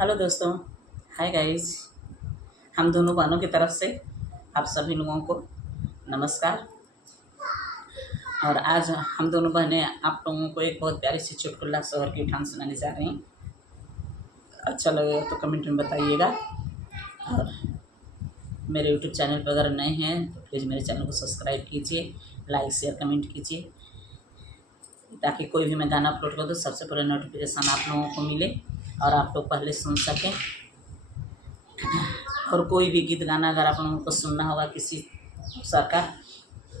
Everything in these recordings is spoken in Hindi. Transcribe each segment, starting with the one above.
हेलो दोस्तों, हाय गाइस। हम दोनों बहनों की तरफ से आप सभी लोगों को नमस्कार। और आज हम दोनों बहनें आप लोगों को एक बहुत प्यारी सी चुटकुला शोहर की उठान सुनाने जा रही हैं। अच्छा लगेगा तो कमेंट में बताइएगा। और मेरे यूट्यूब चैनल पर अगर नए हैं तो प्लीज़ मेरे चैनल को सब्सक्राइब कीजिए, लाइक शेयर कमेंट कीजिए, ताकि कोई भी मैं गाना अपलोड कर दूँ सबसे पहले नोटिफिकेशन आप लोगों को मिले और आप लोग पहले सुन सकें। और कोई भी गीत गाना अगर आप लोगों को सुनना होगा किसी अवसर का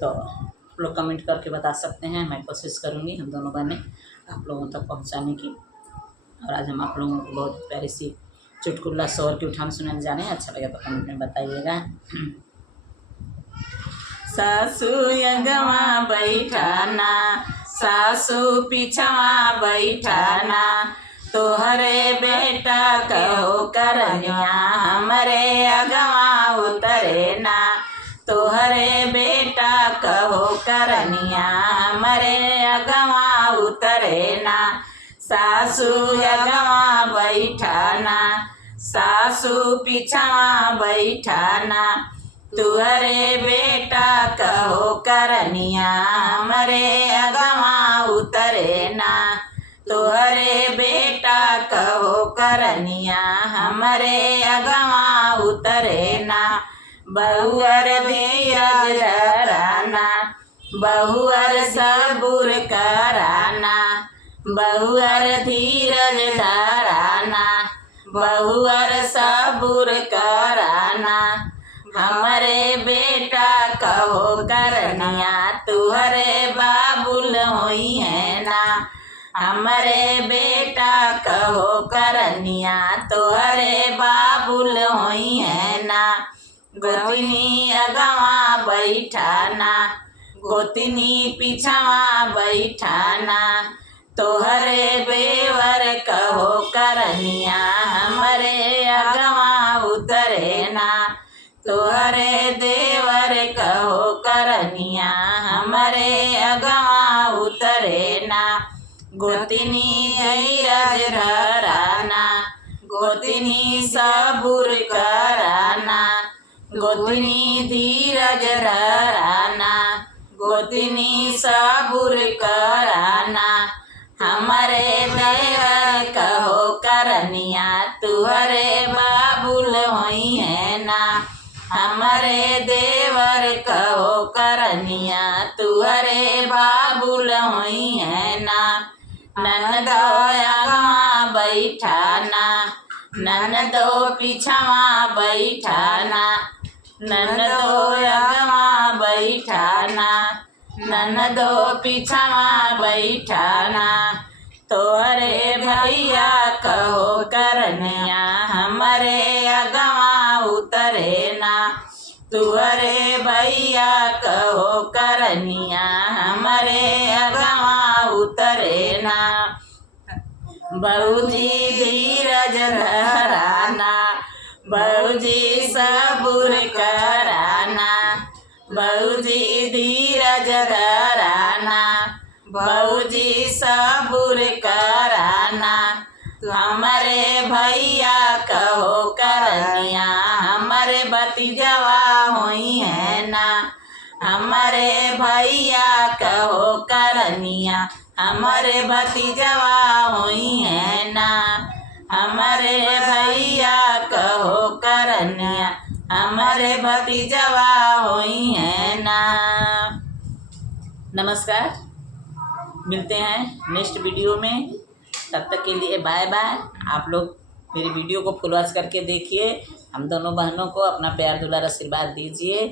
तो आप लोग कमेंट करके बता सकते हैं। मैं कोशिश करूँगी हम दोनों गाने आप लोगों तक पहुँचाने की। और आज हम आप लोगों को बहुत प्यारी सी चुटकुला शोहर की उठान सुनाने जा रहे हैं। अच्छा लगे तो कमेंट में बताइएगा। सासू यगवा बैठाना, सासू पीछवा बैठाना, तोहरे बेटा कहो करनिया हमरे अगवा उतरे ना, तोहरे बेटा कहो करनिया हमरे अगवा उतरे ना। सासू अगवा बैठाना, सासू पीछवा बैठाना, तुहरे बेटा कहो करनिया हमरे अगवा उतरे ना, तुहरे बेटा कहो करनिया हमरे अगवा उतरे ना। बहुअर धीरज धराना, बहुअर सबूर कराना, बहुअर धीरज धराना, बहुअर सबूर कराना, हमरे बेटा कहो करनिया तुहरे बाबुल होई है ना, हमरे बेटा कहो करनिया तुहरे बाबुल होई है ना। गोतिनी अगवा बैठाना, गोतिनी पीछवा बैठाना, तोहरे बेवर कहो करनिया हमरे अगवा उतरे ना, तोहरे देवर कहो करनिया हमरे अगवा उतरे ना। गोतिनी धीरज धराना, गोतिनी सबूर कराना, गोतिनी धीरज धराना, गोतिनी सबूर कराना, हमरे देवर कहो करनिया तुहरे बाबुल होई है ना, हमरे देवर कहो करनिया तुहरे बाबुल होई है ना। ननदो अगवा बैठाना, ननदो पीछवा बैठाना, ननदो अगवा बैठाना, ननदो पीछवा बैठाना, तोहरे भैया कहो करनिया हमरे अगवा उतरे ना, तुहरे भैया कहो करनिया हमरे अगवा उतरे ना। बहुजी धीरज धराना, बहुजी सबूर कराना, बहुजी धीरज धराना, बहुजी सबूर कराना, हमरे भैया कहो करनिया हमरे भतीजवा होई है ना, हमरे भैया कहो करनिया हमरे भतीजवा होई है ना, हमरे भैया कहो करनिया हमरे भतीजवा होई है ना। नमस्कार, मिलते हैं नेक्स्ट वीडियो में। तब तक के लिए बाय बाय। आप लोग मेरी वीडियो को फुल वॉच करके देखिए। हम दोनों बहनों को अपना प्यार दुलार आशीर्वाद दीजिए।